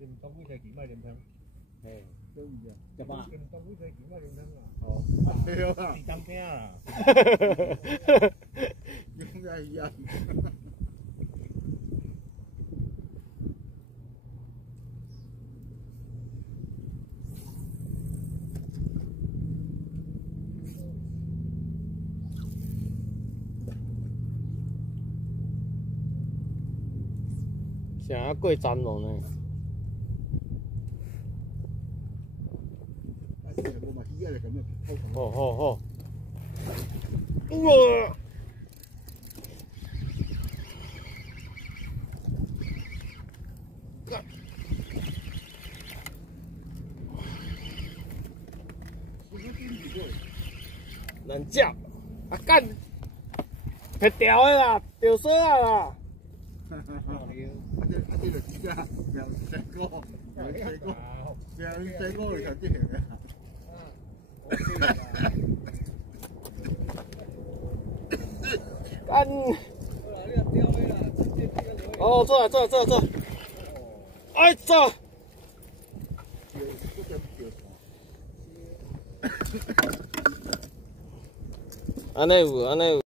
連當杯仔件咪點聽？係都唔知就吧。連當杯仔件咪點聽啊？哦，係啊，你當聽啊？應該一樣。啥过站咯呢？好好好。哇！难叫，啊干，别掉的啦，掉水啊啦！啲就知啦，又細個，又細個，又細個嚟頭啲嘢嘅。干！哦，坐坐坐坐，哎坐。安尼有，安尼有。